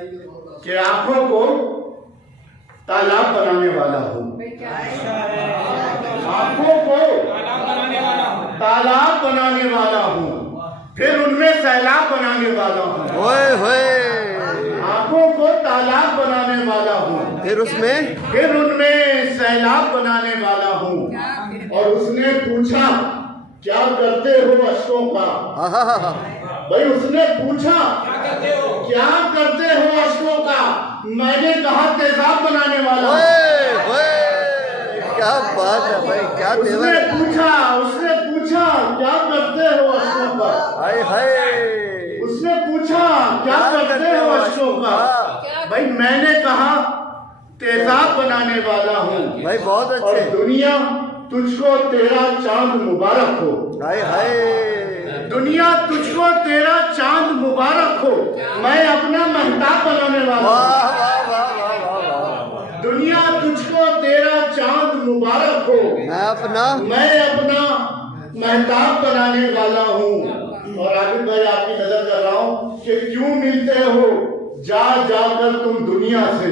कि आंखों को तालाब बनाने वाला हूँ, आंखों को तालाब बनाने वाला हूँ, फिर उनमें सैलाब बनाने वाला हूँ। आंखों को तालाब बनाने वाला हूँ, फिर उनमें सैलाब बनाने वाला हूँ। और उसने पूछा क्या करते हो अश्कों का? भाई उसने पूछा क्या करते हो अश्कों का? मैंने कहा तेजाब बनाने वाला हूँ। क्या बात है भाई, क्या उसने पूछा क्या करते हो अश्कों का? हाय हाय, उसने पूछा क्या करते हो अश्कों का? भाई मैंने कहा तेजाब बनाने वाला हूँ। भाई बहुत अच्छे। और दुनिया तुझको तेरा चांद मुबारक हो। हाय हाय, दुनिया तुझको तेरा चांद मुबारक हो। मैं अपना महताब बनाने वाला हूँ। दुनिया तुझको तेरा चांद मुबारक हो। मैं अपना महताब बनाने वाला हूँ। और आगे भाई आपकी नजर कर रहा हूँ कि क्यों मिलते हो जा जाकर तुम दुनिया से।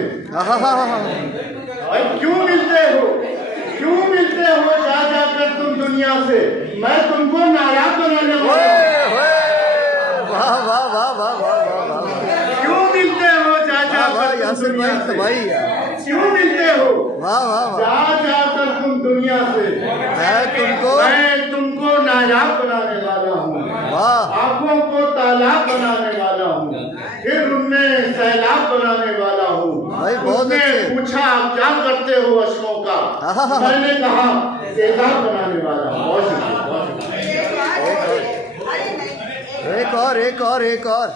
भाई क्यों मिलते हो जा जाकर तुम दुनिया से? मैं तुमको नाराज बनाने वाला हूँ। क्यों मिलते हो जा जाकर तुम दुनिया से? क्यों मिलते हो जा जाकर तुम दुनिया से? मैं तुमको नायाब बनाने वाला हूँ, आंखों को तालाब बनाने वाला हूँ, फिर उनमें सैलाब बनाने वाला हूँ। उसने पूछा क्या करते हो अश्कों का? मैंने कहा तेजाब बनाने वाला हूँ। बहुत शुक्रिया। एक और